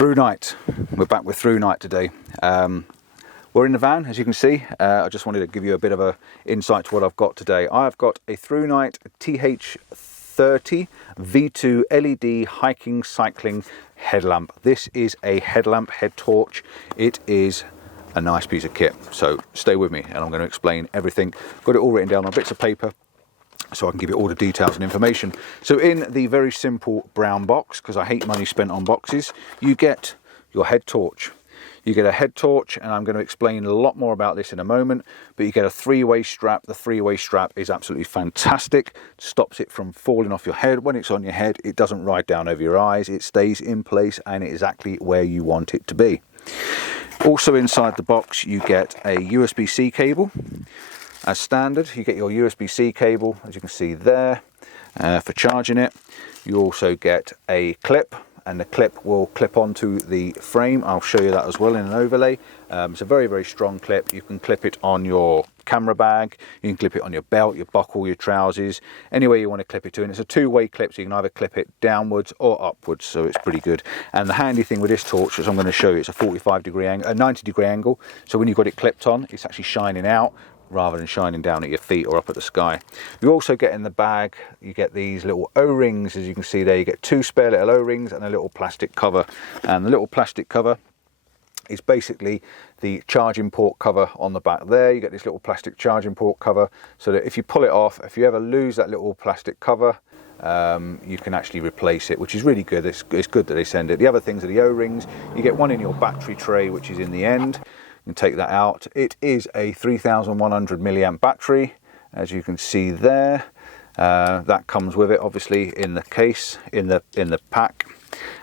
Thrunite. We're back with Thrunite today. We're in the van, as you can see. I just wanted to give you a bit of an insight to what I've got today. I've got a Thrunite TH30 V2 LED hiking cycling headlamp. This is a headlamp head torch. It is a nice piece of kit, so stay with me and I'm going to explain everything. Got it all written down on bits of paper so I can give you all the details and information. So in the very simple brown box, because I hate money spent on boxes, you get your head torch. You get a head torch, and I'm going to explain a lot more about this in a moment, but you get a three-way strap. The three-way strap is absolutely fantastic. Stops it from falling off your head. When it's on your head, it doesn't ride down over your eyes. It stays in place and exactly where you want it to be. Also inside the box, you get a USB-C cable. As standard, you get your USB-C cable, as you can see there, for charging it. You also get a clip, and the clip will clip onto the frame. I'll show you that as well in an overlay. It's a very, very strong clip. You can clip it on your camera bag, you can clip it on your belt, your buckle, your trousers, anywhere you want to clip it to. And it's a two-way clip, so you can either clip it downwards or upwards, so it's pretty good. And the handy thing with this torch, as I'm going to show you, it's a 45-degree angle, a 90-degree angle. So when you've got it clipped on, it's actually shining out rather than shining down at your feet or up at the sky. You also get in the bag, you get these little O-rings, as you can see there. You get two spare little O-rings and a little plastic cover. And the little plastic cover is basically the charging port cover on the back there. You get this little plastic charging port cover, so that if you pull it off, if you ever lose that little plastic cover, you can actually replace it, which is really good. It's good that they send it. The other things are the O-rings. You get one in your battery tray, which is in the end. You can take that out. It is a 3100 milliamp battery, as you can see there. That comes with it, obviously, in the case, in the pack,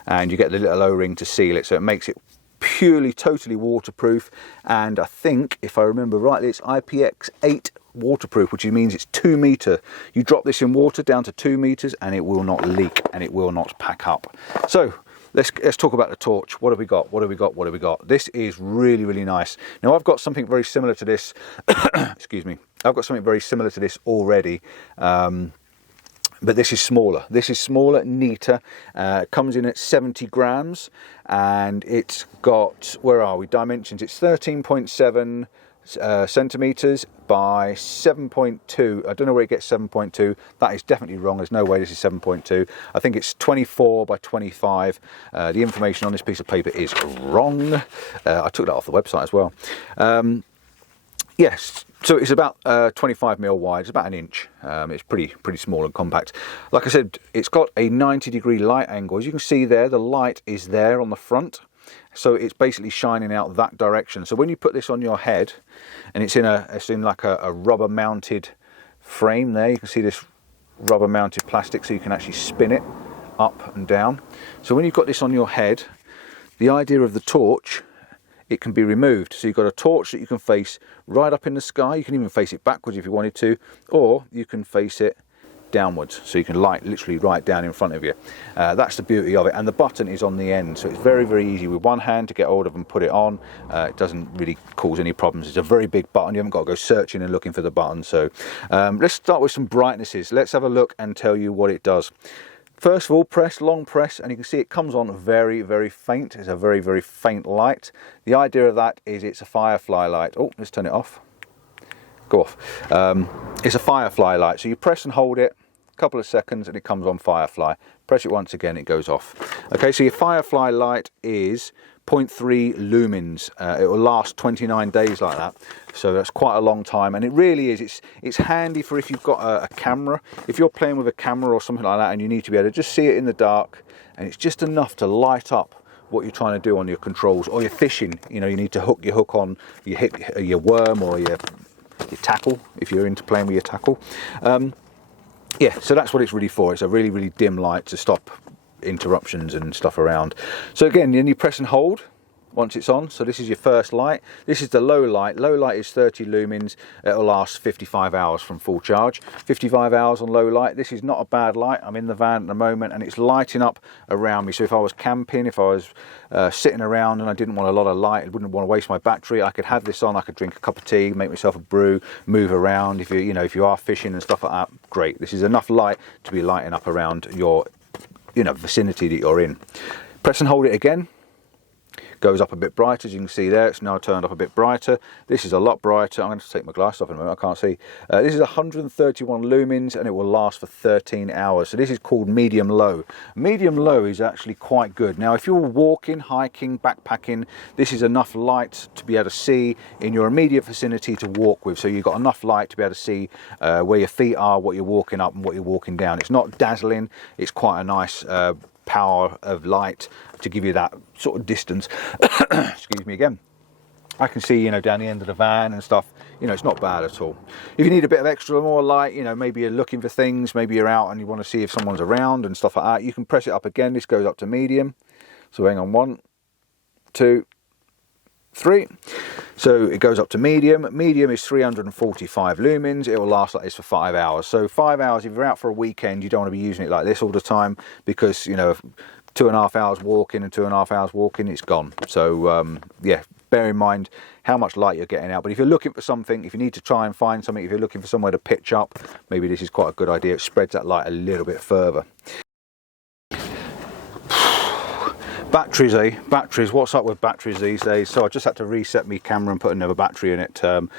and you get the little O-ring to seal it, so it makes it purely, totally waterproof. And I think, if I remember rightly, it's IPX8 waterproof, which means it's 2 meter. You drop this in water down to 2 meters, and it will not leak and it will not pack up. So let's talk about the torch. What have we got? What have we got? What have we got? This is really, really nice. Now, I've got something very similar to this. Excuse me. I've got something very similar to this already. But this is smaller. This is smaller, neater. It comes in at 70 grams, and it's got, where are we? Dimensions. It's 13.7 centimeters by 7.2. I don't know where it gets 7.2. That is definitely wrong. There's no way this is 7.2. I think it's 24 by 25. The information on this piece of paper is wrong. I took that off the website as well. Yes, so it's about 25 mil wide. It's about an inch. It's pretty small and compact. Like I said, it's got a 90-degree light angle. As you can see there, the light is there on the front. So it's basically shining out that direction. So when you put this on your head, and it's in like a rubber mounted frame there, you can see this rubber mounted plastic, so you can actually spin it up and down. So when you've got this on your head, the idea of the torch, it can be removed. So you've got a torch that you can face right up in the sky. You can even face it backwards if you wanted to, or you can face it downwards, so you can light literally right down in front of you. That's the beauty of it. And the button is on the end, so it's very, very easy with one hand to get hold of and put it on. It doesn't really cause any problems. It's a very big button. You haven't got to go searching and looking for the button. So let's start with some brightnesses. Let's have a look and tell you what it does. First of all, long press, and you can see it comes on very, very faint. It's a very, very faint light. The idea of that is it's a Firefly light. Oh, let's turn it off. Go off. It's a Firefly light, so you press and hold it a couple of seconds and it comes on Firefly. Press it once again, it goes off. Okay, so your Firefly light is 0.3 lumens. It will last 29 days like that, so that's quite a long time. And it really is, it's handy for if you've got a camera, if you're playing with a camera or something like that and you need to be able to just see it in the dark, and it's just enough to light up what you're trying to do on your controls. Or you're fishing, you know, you need to hook your hook on your worm or your tackle, if you're into playing with your tackle. Yeah, so that's what it's really for. It's a really, really dim light to stop interruptions and stuff around. So again, then you press and hold once it's on. So this is your first light. This is the low light. Low light is 30 lumens. It'll last 55 hours from full charge. 55 hours on low light. This is not a bad light. I'm in the van at the moment and it's lighting up around me. So if I was camping, if I was sitting around and I didn't want a lot of light, I wouldn't want to waste my battery, I could have this on. I could drink a cup of tea, make myself a brew, move around. If if you are fishing and stuff like that, great. This is enough light to be lighting up around your vicinity that you're in. Press and hold it again. goes up a bit brighter. As you can see there, it's now turned up a bit brighter. This is a lot brighter. I'm going to take my glasses off in a moment, I can't see. This is 131 lumens and it will last for 13 hours. So this is called medium low. Medium low is actually quite good. Now if you're walking, hiking, backpacking, this is enough light to be able to see in your immediate vicinity to walk with. So you've got enough light to be able to see where your feet are, what you're walking up and what you're walking down. It's not dazzling, it's quite a nice power of light to give you that sort of distance. Excuse me again. I can see, you know, down the end of the van and stuff. You know, it's not bad at all. If you need a bit of extra more light, you know, maybe you're looking for things, maybe you're out and you want to see if someone's around and stuff like that, you can press it up again. This goes up to medium. So hang on, 1, 2, 3. So it goes up to medium. Medium is 345 lumens. It will last like this for 5 hours. So 5 hours, if you're out for a weekend, you don't want to be using it like this all the time because, you know, 2.5 hours walking and 2.5 hours walking, it's gone. So yeah, bear in mind how much light you're getting out. But if you're looking for something, if you need to try and find something, if you're looking for somewhere to pitch up, maybe this is quite a good idea. It spreads that light a little bit further. Batteries, eh? Batteries. What's up with batteries these days? So I just had to reset my camera and put another battery in it. So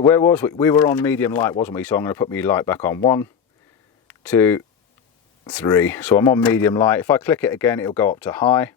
where was we? We were on medium light, wasn't we? So I'm going to put my light back on. 1, 2, 3. So I'm on medium light. If I click it again, it'll go up to high.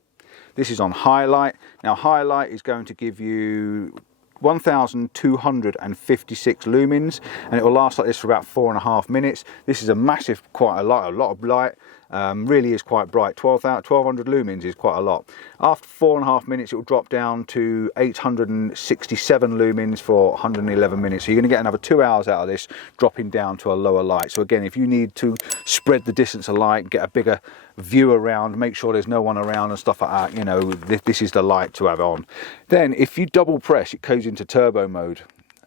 This is on highlight. Now highlight is going to give you 1256 lumens and it will last like this for about 4.5 minutes. This is a massive, quite a lot of light. Really is quite bright. 1200 lumens is quite a lot. After 4.5 minutes it will drop down to 867 lumens for 111 minutes. So you're going to get another 2 hours out of this, dropping down to a lower light. So again, if you need to spread the distance of light, get a bigger view around, make sure there's no one around and stuff like that, you know, this is the light to have on. Then if you double press, it goes into turbo mode.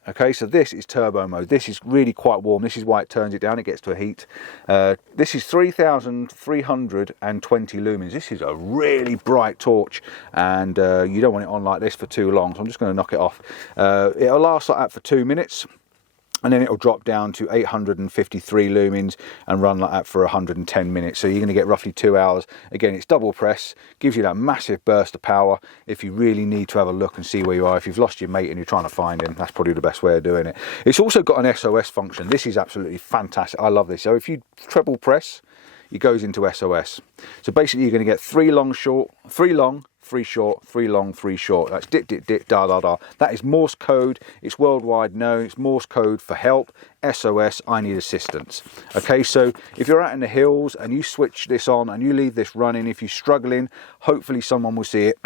Okay, so this is turbo mode. This is really quite warm. This is why it turns it down. It gets to a heat. This is 3,320 lumens. This is a really bright torch, and you don't want it on like this for too long. So I'm just going to knock it off. It'll last like that for 2 minutes. And then it'll drop down to 853 lumens and run like that for 110 minutes. So you're going to get roughly 2 hours. Again, it's double press, gives you that massive burst of power if you really need to have a look and see where you are. If you've lost your mate and you're trying to find him, that's probably the best way of doing it. It's also got an SOS function. This is absolutely fantastic. I love this. So if you treble press, it goes into SOS. So basically you're going to get 3 long, 3 short, 3 long, 3 short. That's dit, dit, dit, da, da, da. That is Morse code. It's worldwide known. It's Morse code for help. SOS, I need assistance. Okay, so if you're out in the hills and you switch this on and you leave this running, if you're struggling, hopefully someone will see it.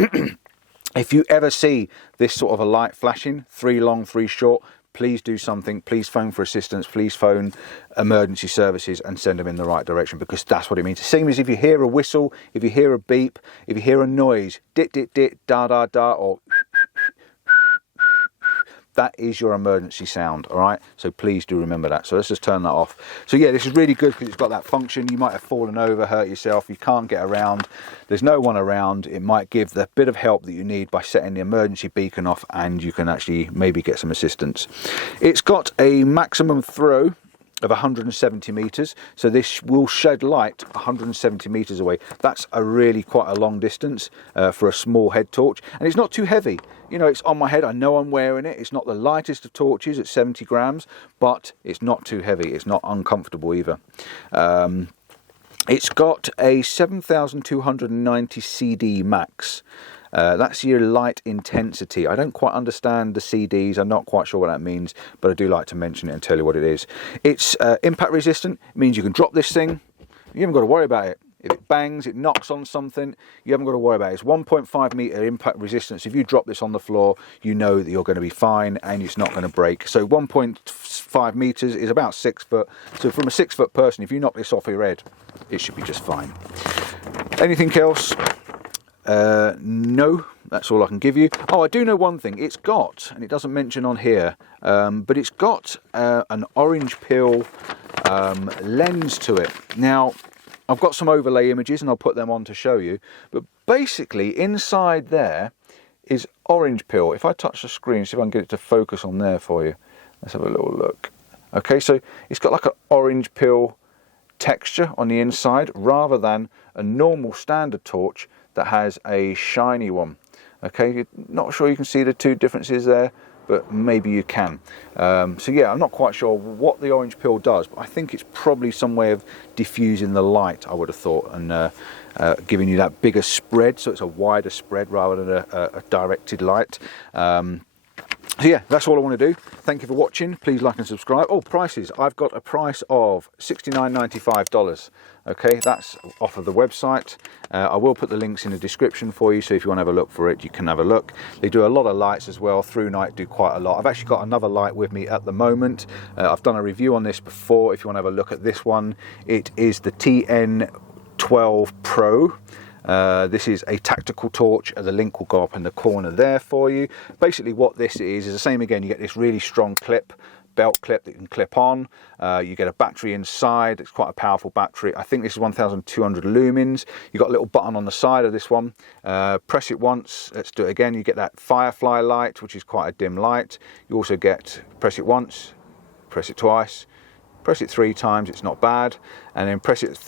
If you ever see this sort of a light flashing, 3 long, 3 short, please do something. Please phone for assistance. Please phone emergency services and send them in the right direction, because that's what it means. Same as if you hear a whistle, if you hear a beep, if you hear a noise, dit, dit, dit, da, da, da, or that is your emergency sound, all right? So please do remember that. So let's just turn that off. So yeah, this is really good because it's got that function. You might have fallen over, hurt yourself, you can't get around, there's no one around. It might give the bit of help that you need by setting the emergency beacon off, and you can actually maybe get some assistance. It's got a maximum throw of 170 meters, so this will shed light 170 meters away. That's a really quite a long distance for a small head torch, and it's not too heavy. You know, it's on my head, I know I'm wearing it. It's not the lightest of torches at 70 grams, but it's not too heavy. It's not uncomfortable either. It's got a 7290 CD max. That's your light intensity. I don't quite understand the CDs. I'm not quite sure what that means, but I do like to mention it and tell you what it is. It's impact resistant. It means you can drop this thing. You haven't got to worry about it. If it bangs, it knocks on something, you haven't got to worry about it. It's 1.5 meter impact resistance. If you drop this on the floor, you know that you're going to be fine and it's not going to break. So 1.5 meters is about 6 foot. So from a 6 foot person, if you knock this off your head, it should be just fine. Anything else? No, that's all I can give you. Oh, I do know one thing. It's got, and it doesn't mention on here, but it's got an orange peel lens to it. Now, I've got some overlay images and I'll put them on to show you. But basically, inside there is orange peel. If I touch the screen, see if I can get it to focus on there for you. Let's have a little look. Okay, so it's got like an orange peel texture on the inside rather than a normal standard torch that has a shiny one. Okay, you're not sure you can see the two differences there, but maybe you can. So yeah, I'm not quite sure what the orange peel does, but I think it's probably some way of diffusing the light, I would have thought, and giving you that bigger spread, so it's a wider spread rather than a directed light. So yeah, that's all I want to do. Thank you for watching. Please like and subscribe. Oh, prices. I've got a price of $69.95. Okay, that's off of the website. I will put the links in the description for you, so if you want to have a look for it, you can have a look. They do a lot of lights as well. Thrunite do quite a lot. I've actually got another light with me at the moment. I've done a review on this before. If you want to have a look at this one, it is the TN12 Pro. This is a tactical torch. The link will go up in the corner there for you. Basically what this is the same again. You get this really strong clip, belt clip that you can clip on. You get a battery inside. It's quite a powerful battery. I think this is 1200 lumens. You've got a little button on the side of this one. Press it once. Let's do it again. You get that Firefly light, which is quite a dim light. You also get, press it once, press it twice, press it 3 times, it's not bad, and then press it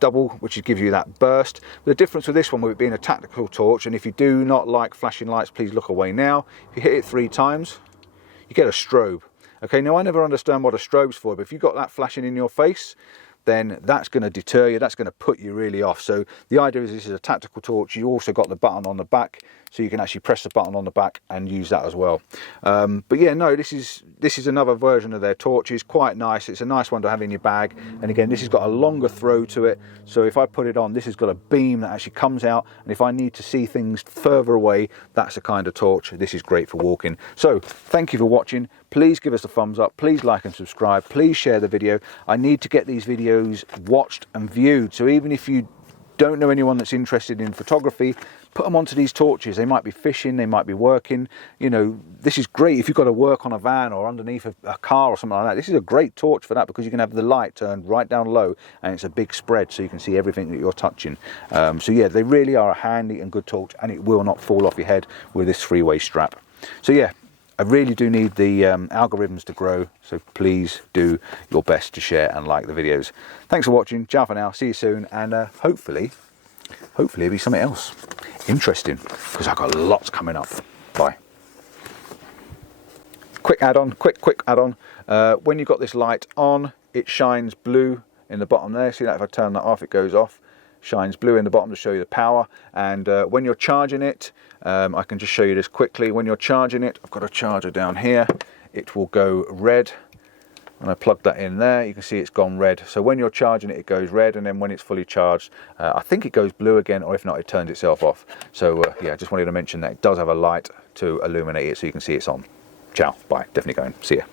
double, which gives you that burst. The difference with this one, with it being a tactical torch, and if you do not like flashing lights, please look away now. If you hit it 3 times, you get a strobe. Okay, now I never understand what a strobe's for, but if you've got that flashing in your face, then that's going to deter you, that's going to put you really off. So the idea is this is a tactical torch. You also got the button on the back, so you can actually press the button on the back and use that as well. But yeah, no, this is another version of their torches. Quite nice. It's a nice one to have in your bag. And again, this has got a longer throw to it, so if I put it on, this has got a beam that actually comes out, and if I need to see things further away, that's the kind of torch. This is great for walking. So thank you for watching. Please give us a thumbs up, please like and subscribe, please share the video. I need to get these videos watched and viewed, so even if you don't know anyone that's interested in photography, put them onto these torches. They might be fishing, they might be working. You know, this is great if you've got to work on a van or underneath a car or something like that. This is a great torch for that, because you can have the light turned right down low and it's a big spread, so you can see everything that you're touching. So yeah, they really are a handy and good torch, and it will not fall off your head with this 3-way strap. So yeah, I really do need the algorithms to grow, so please do your best to share and like the videos. Thanks for watching. Ciao for now. See you soon, and hopefully it'll be something else interesting, because I've got lots coming up. Bye. Quick add-on. When you've got this light on, it shines blue in the bottom there. See that? If I turn that off, it goes off. Shines blue in the bottom to show you the power. And when you're charging it, I can just show you this quickly. When you're charging it, I've got a charger down here, it will go red. When I plug that in there, you can see it's gone red. So when you're charging it, it goes red, and then when it's fully charged, I think it goes blue again, or if not, it turns itself off. So yeah, just wanted to mention that it does have a light to illuminate it, so you can see it's on. Ciao, bye, definitely going, see ya.